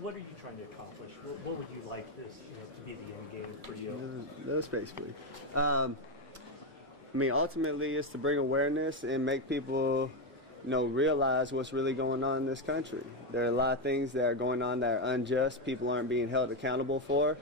What are you trying to accomplish? What would you like this, to be the end game for you? That's basically. Ultimately, it's to bring awareness and make people, realize what's really going on in this country. There are a lot of things that are going on that are unjust. People aren't being held accountable for,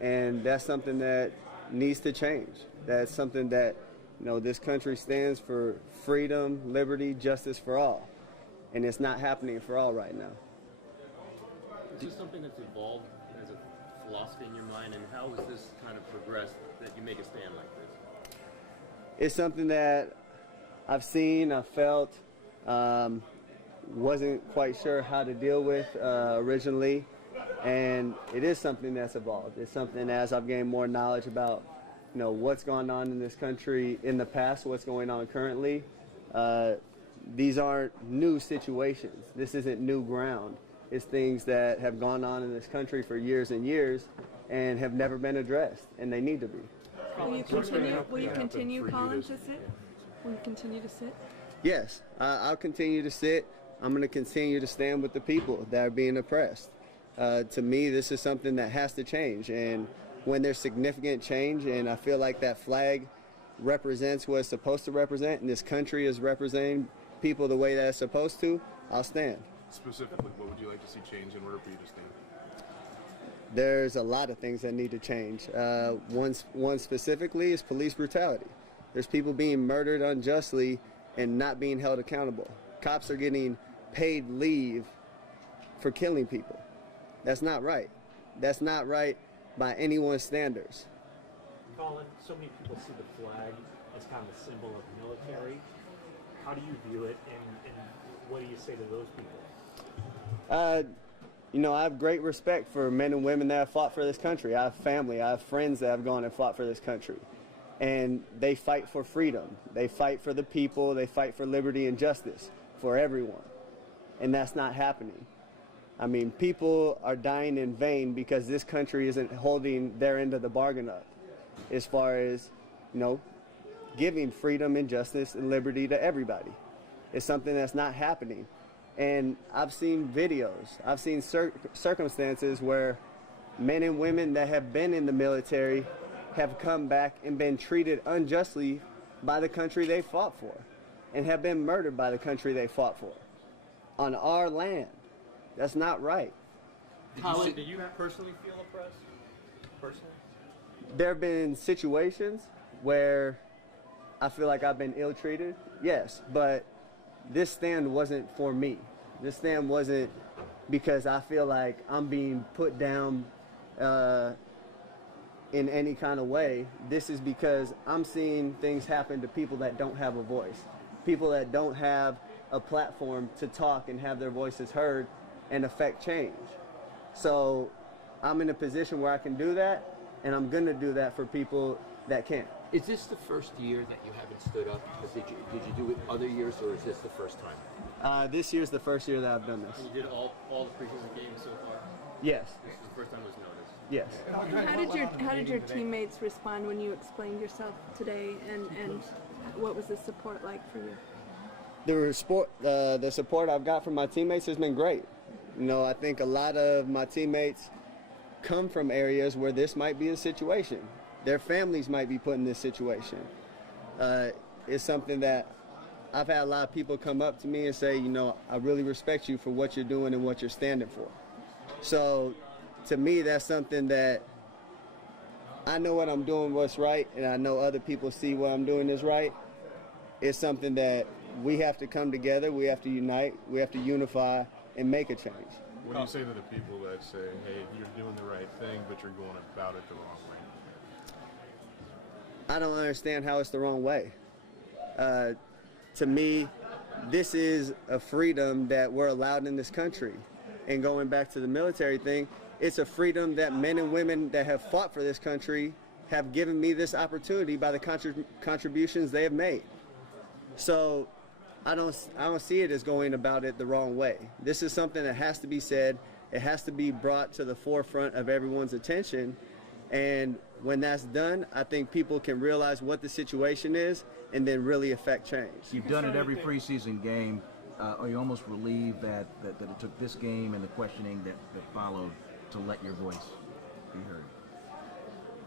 and that's something that needs to change. That's something that, this country stands for: freedom, liberty, justice for all, and it's not happening for all right now. Is this something that's evolved as a philosophy in your mind, and how has this kind of progressed that you make a stand like this? It's something that I've seen, I've felt, wasn't quite sure how to deal with originally, and it is something that's evolved. It's something, as I've gained more knowledge about, what's going on in this country in the past, what's going on currently. These aren't new situations. This isn't new ground. It's things that have gone on in this country for years and years and have never been addressed, and they need to be. Will you continue, Colin, to sit? Will you continue to sit? Yes, I'll continue to sit. I'm going to continue to stand with the people that are being oppressed. To me, this is something that has to change, and when there's significant change, and I feel like that flag represents what it's supposed to represent, and this country is representing people the way that it's supposed to, I'll stand. Specifically, what would you like to see change in order for you to stand? There's a lot of things that need to change. One specifically is police brutality. There's people being murdered unjustly and not being held accountable. Cops are getting paid leave for killing people. That's not right. That's not right by anyone's standards. Colin, so many people see the flag as kind of a symbol of military. How do you view it, and what do you say to those people? I have great respect for men and women that have fought for this country. I have family, I have friends that have gone and fought for this country. And they fight for freedom. They fight for the people. They fight for liberty and justice for everyone. And that's not happening. People are dying in vain because this country isn't holding their end of the bargain up as far as, giving freedom and justice and liberty to everybody. It's something that's not happening. And I've seen videos, I've seen circumstances where men and women that have been in the military have come back and been treated unjustly by the country they fought for, and have been murdered by the country they fought for on our land. That's not right. Colin, do you personally feel oppressed? Personally? There have been situations where I feel like I've been ill-treated, yes, but this stand wasn't for me. This stand wasn't because I feel like I'm being put down in any kind of way. This is because I'm seeing things happen to people that don't have a voice, people that don't have a platform to talk and have their voices heard and affect change. So I'm in a position where I can do that, and I'm going to do that for people that can't. Is this the first year that you haven't stood up? Did you do it other years, or is this the first time? This year's the first year that I've done this. And you did all the preseason games so far? Yes. This is the first time it was noticed? Yes. How did your teammates respond when you explained yourself today, and what was the support like for you? The support I've got from my teammates has been great. I think a lot of my teammates come from areas where this might be a situation. Their families might be put in this situation. It's something that I've had a lot of people come up to me and say, I really respect you for what you're doing and what you're standing for. So to me, that's something that I know what I'm doing what's right, and I know other people see what I'm doing is right. It's something that we have to come together, we have to unite, we have to unify and make a change. What do you say to the people that say, hey, you're doing the right thing, but you're going about it the wrong way? I don't understand how it's the wrong way. To me, this is a freedom that we're allowed in this country. And going back to the military thing, it's a freedom that men and women that have fought for this country have given me this opportunity by the contributions they have made. So I don't see it as going about it the wrong way. This is something that has to be said. It has to be brought to the forefront of everyone's attention. And when that's done, I think people can realize what the situation is and then really affect change. You've done it every preseason game. are you almost relieved that it took this game and the questioning that followed to let your voice be heard?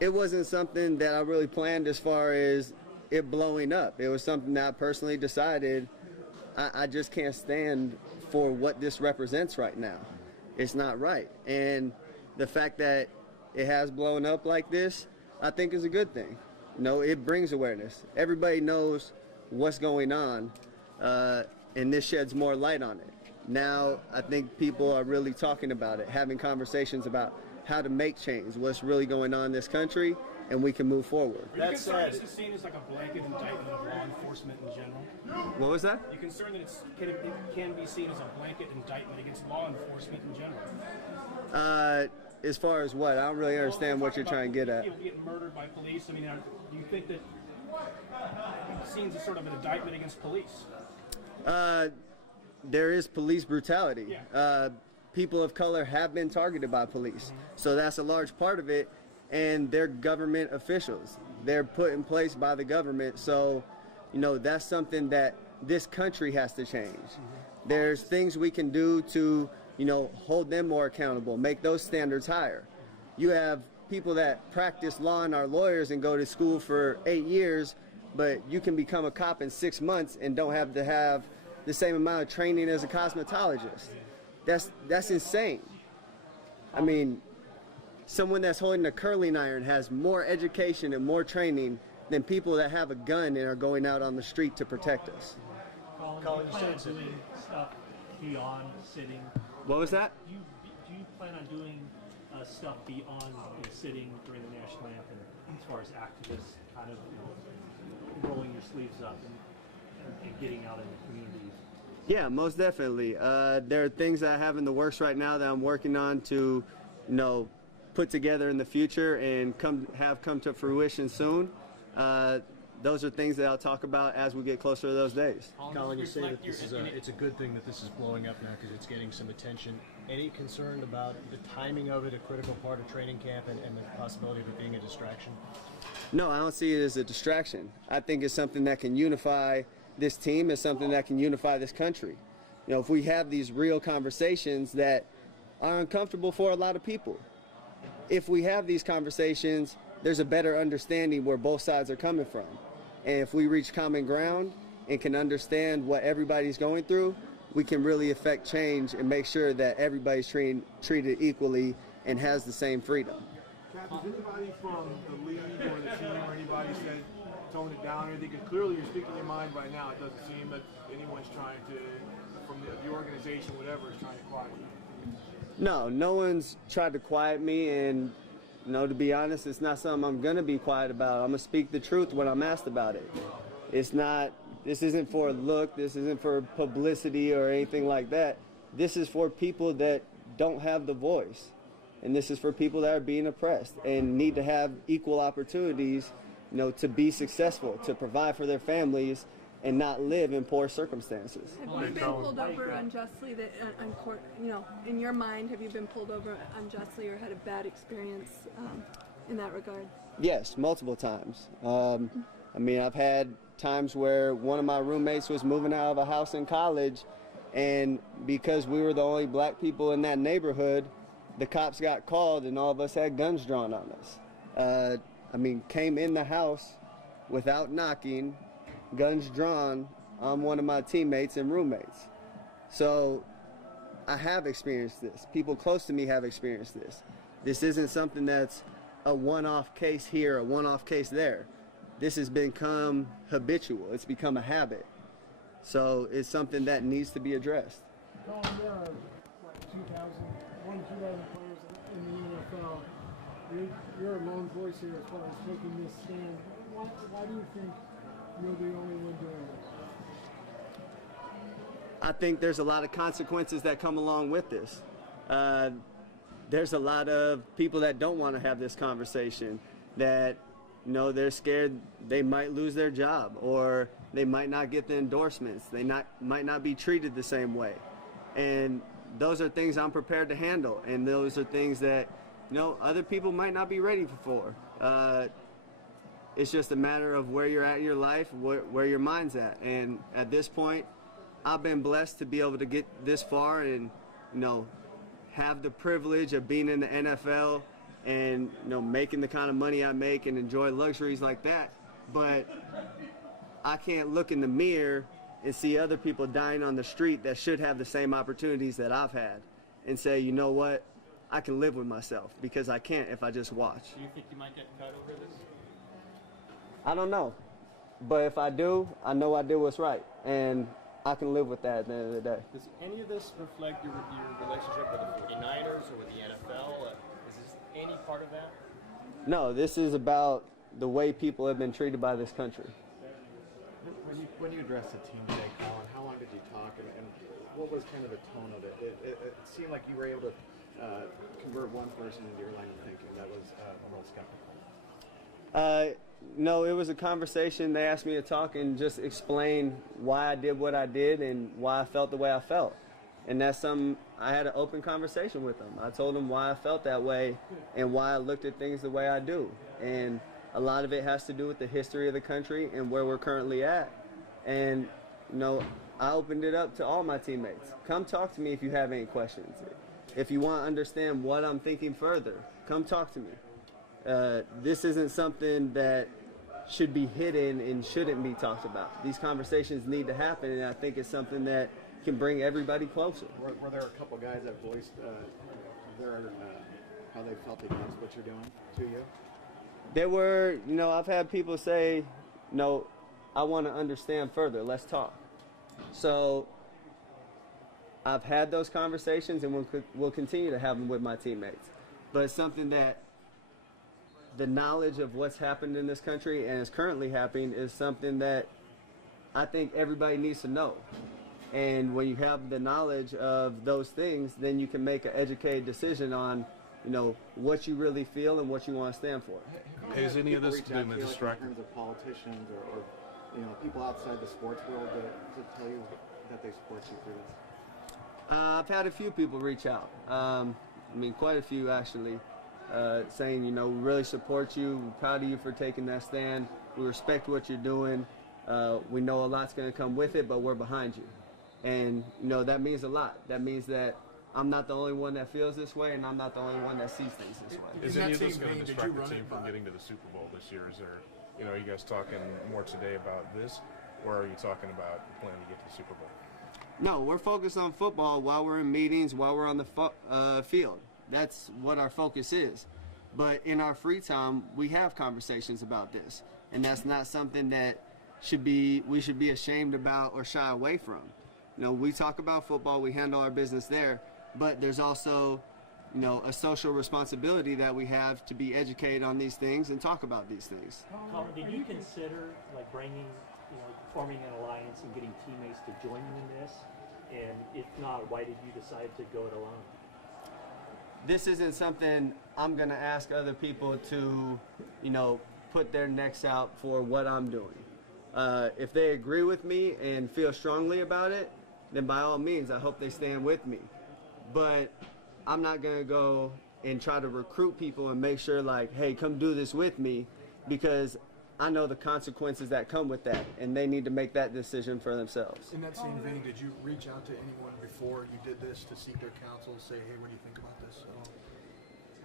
It wasn't something that I really planned as far as it blowing up. It was something that I personally decided I just can't stand for what this represents right now. It's not right. And the fact that it has blown up like this, I think is a good thing. You know, it brings awareness. Everybody knows what's going on, and this sheds more light on it. Now, I think people are really talking about it, having conversations about how to make change, what's really going on in this country, and we can move forward. That said, this is seen as like a blanket indictment of law enforcement in general. What was that? You're concerned that it can be seen as a blanket indictment against law enforcement in general. As far as what? I don't really understand what you're trying to get at. People getting murdered by police. I mean, do you think that it's seen as sort of an indictment against police? There is police brutality. Yeah. People of color have been targeted by police. So that's a large part of it. And they're government officials. They're put in place by the government. So, you know, that's something that this country has to change. There's things we can do to, you know, hold them more accountable, make those standards higher. You have people that practice law and are lawyers and go to school for 8 years, but you can become a cop in 6 months and don't have to have the same amount of training as a cosmetologist. That's insane. I mean, someone that's holding a curling iron has more education and more training than people that have a gun and are going out on the street to protect us. Colin, you plan on doing stuff beyond sitting? What was that? Do you plan on doing stuff beyond sitting during the National Anthem as far as activists kind of, you know, rolling your sleeves up and getting out in the communities? Yeah, most definitely. There are things that I have in the works right now that I'm working on to, you know, put together in the future and come to fruition soon. Those are things that I'll talk about as we get closer to those days. Colin, you say that it's a good thing that this is blowing up now because it's getting some attention. Any concern about the timing of it, a critical part of training camp, and the possibility of it being a distraction? No, I don't see it as a distraction. I think it's something that can unify this team. It's something that can unify this country. You know, if we have these real conversations that are uncomfortable for a lot of people, if we have these conversations, there's a better understanding where both sides are coming from. And if we reach common ground and can understand what everybody's going through, we can really affect change and make sure that everybody's treated equally and has the same freedom. Cap, has anybody from the league or the team or anybody said tone it down or anything? Because clearly you're speaking your mind right now. It doesn't seem that anyone's trying to, from the organization, whatever, is trying to quiet you. No one's tried to quiet me, and you know, to be honest, it's not something I'm gonna be quiet about. I'm gonna speak the truth when I'm asked about it. This isn't for a look, this isn't for publicity or anything like that. This is for people that don't have the voice. And this is for people that are being oppressed and need to have equal opportunities, you know, to be successful, to provide for their families and not live in poor circumstances. Have you been pulled over unjustly on court? You know, in your mind, have you been pulled over unjustly or had a bad experience in that regard? Yes, multiple times. I mean, I've had times where one of my roommates was moving out of a house in college, and because we were the only black people in that neighborhood, the cops got called and all of us had guns drawn on us. I mean, came in the house without knocking, guns drawn on one of my teammates and roommates. So I have experienced this. People close to me have experienced this. This isn't something that's a one-off case here, a one-off case there. This has become habitual. It's become a habit. So it's something that needs to be addressed. Colin, there are like 2,000 players in the NFL. You're a lone voice here as far as taking this stand. Why do you think you're the only one doing this? I think there's a lot of consequences that come along with this. There's a lot of people that don't want to have this conversation, that, you know, they're scared they might lose their job or they might not get the endorsements. They might not be treated the same way. And those are things I'm prepared to handle. And those are things that, you know, other people might not be ready for. It's just a matter of where you're at in your life, where your mind's at. And at this point, I've been blessed to be able to get this far and, have the privilege of being in the NFL and, making the kind of money I make and enjoy luxuries like that. But I can't look in the mirror and see other people dying on the street that should have the same opportunities that I've had and say, you know what, I can live with myself, because I can't if I just watch. Do you think you might get cut over this? I don't know. But if I do, I know I did what's right. And I can live with that at the end of the day. Does any of this reflect your relationship with the 49ers or with the NFL? Is this any part of that? No, this is about the way people have been treated by this country. When you addressed the team today, Colin, how long did you talk, and what was kind of the tone of it? It seemed like you were able to convert one person into your line of thinking that was a little skeptical. No, it was a conversation. They asked me to talk and just explain why I did what I did and why I felt the way I felt. And that's something, I had an open conversation with them. I told them why I felt that way and why I looked at things the way I do. And a lot of it has to do with the history of the country and where we're currently at. And, I opened it up to all my teammates. Come talk to me if you have any questions. If you want to understand what I'm thinking further, come talk to me. This isn't something that should be hidden and shouldn't be talked about. These conversations need to happen, and I think it's something that can bring everybody closer. Were there a couple guys that voiced how they felt against what you're doing to you? There were, I've had people say, no, I want to understand further. Let's talk. So I've had those conversations, and we'll continue to have them with my teammates. But it's something that the knowledge of what's happened in this country and is currently happening is something that I think everybody needs to know. And when you have the knowledge of those things, then you can make an educated decision on, what you really feel and what you want to stand for. Is any of this been a distraction? In terms of politicians or people outside the sports world to tell you that they support you through this? I've had a few people reach out. Quite a few actually, saying, we really support you. We're proud of you for taking that stand. We respect what you're doing. We know a lot's going to come with it, but we're behind you. And, that means a lot. That means that I'm not the only one that feels this way, and I'm not the only one that sees things this way. Is any of this going to distract the team from getting to the Super Bowl this year? Is there, are you guys talking more today about this, or are you talking about the plan to get to the Super Bowl? No, we're focused on football while we're in meetings, while we're on the field. That's what our focus is. But in our free time, we have conversations about this, and that's not something that we should be ashamed about or shy away from. We talk about football, we handle our business there, but there's also, a social responsibility that we have to be educated on these things and talk about these things. Colin, did you consider bringing, forming an alliance and getting teammates to join you in this? And if not, why did you decide to go it alone? This isn't something I'm going to ask other people to, put their necks out for what I'm doing. If they agree with me and feel strongly about it, then by all means, I hope they stand with me. But I'm not going to go and try to recruit people and make sure hey, come do this with me, because I know the consequences that come with that, and they need to make that decision for themselves. In that same vein, did you reach out to anyone before you did this to seek their counsel, say, hey, what do you think about this?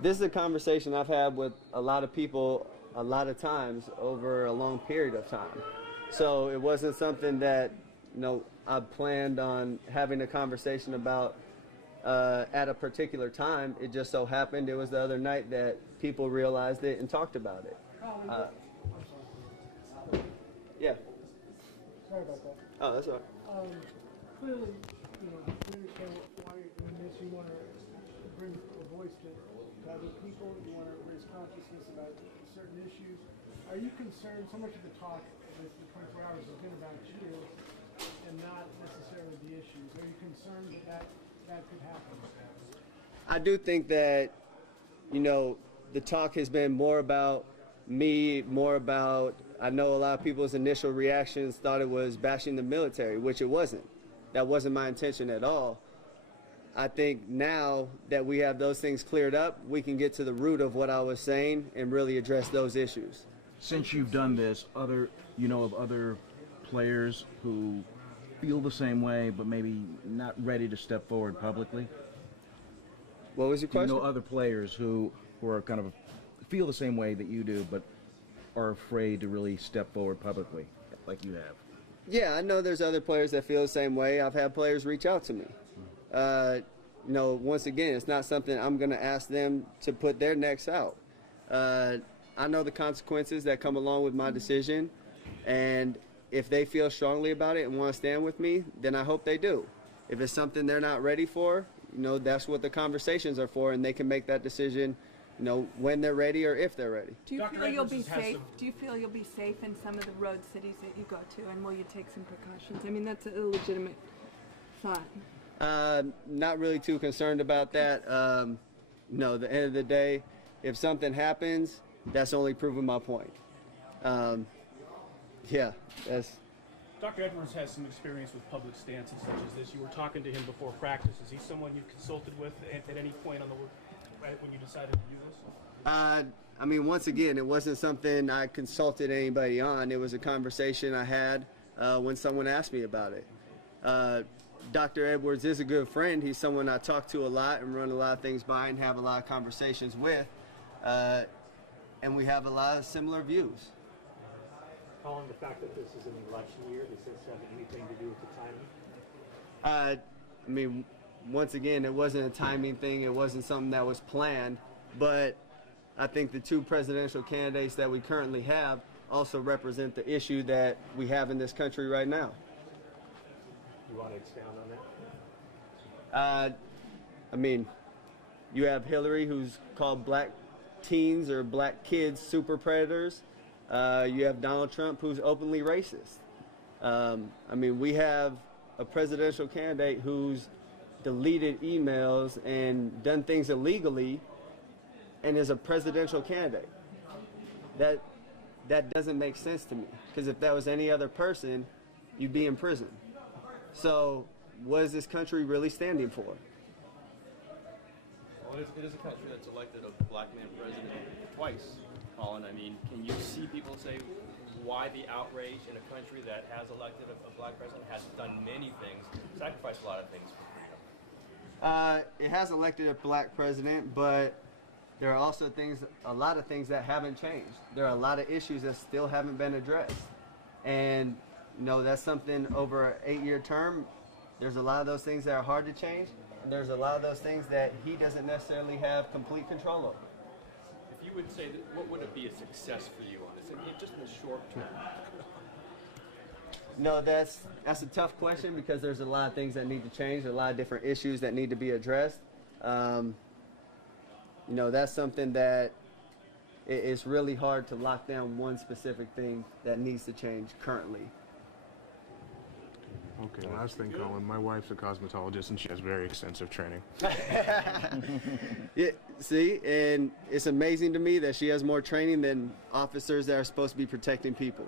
This is a conversation I've had with a lot of people a lot of times over a long period of time. So it wasn't something that, I planned on having a conversation about at a particular time. It just so happened it was the other night that people realized it and talked about it. Yeah. Sorry about that. Oh, that's all right. Clearly, we understand why you're doing this. You want to bring a voice to other people. You want to raise consciousness about certain issues. Are you concerned? So much of the talk with the 24 hours has been about you and not necessarily the issues. Are you concerned that could happen? I do think that, the talk has been more about me, more about, I know a lot of people's initial reactions thought it was bashing the military, which it wasn't. That wasn't my intention at all. I think now that we have those things cleared up, we can get to the root of what I was saying and really address those issues. Since you've done this, other players who feel the same way, but maybe not ready to step forward publicly? What was your Do you question? know other players who are kind of feel the same way that you do, but are afraid to really step forward publicly, like you have? Yeah, I know there's other players that feel the same way. I've had players reach out to me. You know, once again, it's not something I'm going to ask them to put their necks out. I know the consequences that come along with my decision, and if they feel strongly about it and want to stand with me, then I hope they do. If it's something they're not ready for, you know, that's what the conversations are for, and they can make that decision, you know, when they're ready or if they're ready. Do you Dr. feel you'll Edwards be has safe? some- Do you feel you'll be safe in some of the road cities that you go to, and will you take some precautions? I mean, that's a legitimate thought. Not really too concerned about that. No, at the end of the day, if something happens, that's only proving my point. Yeah, that's. Dr. Edwards has some experience with public stances such as this. You were talking to him before practice. Is he someone you've consulted with at any point on the right when you decided to do this? I mean, once again, it wasn't something I consulted anybody on. It was a conversation I had when someone asked me about it. Dr. Edwards is a good friend. He's someone I talk to a lot and run a lot of things by and have a lot of conversations with. And we have a lot of similar views. Colin, the fact that this is an election year, does this have anything to do with the timing? I mean, once again, it wasn't a timing thing. It wasn't something that was planned. But I think the two presidential candidates that we currently have also represent the issue that we have in this country right now. You want to expound on that? I mean, you have Hillary, who's called black teens or black kids super predators. You have Donald Trump, who's openly racist. I mean, we have a presidential candidate who's deleted emails and done things illegally and is a presidential candidate. That doesn't make sense to me, because if that was any other person, you'd be in prison. So what is this country really standing for? Well, it is a country that's elected a black man president twice, Colin. I mean, can you see people say why the outrage in a country that has elected a black president, has done many things, sacrificed a lot of things for freedom? It has elected a black president, but there are also a lot of things that haven't changed. There are a lot of issues that still haven't been addressed. And that's something over an 8-year term. There's a lot of those things that are hard to change. And there's a lot of those things that he doesn't necessarily have complete control over. If you would say that, what would it be a success for you on this? I mean, just in the short term. No, that's a tough question, because there's a lot of things that need to change, a lot of different issues that need to be addressed. That's something that it's really hard to lock down one specific thing that needs to change currently. Okay, last thing, Colin. My wife's a cosmetologist, and she has very extensive training. Yeah, see, and it's amazing to me that she has more training than officers that are supposed to be protecting people.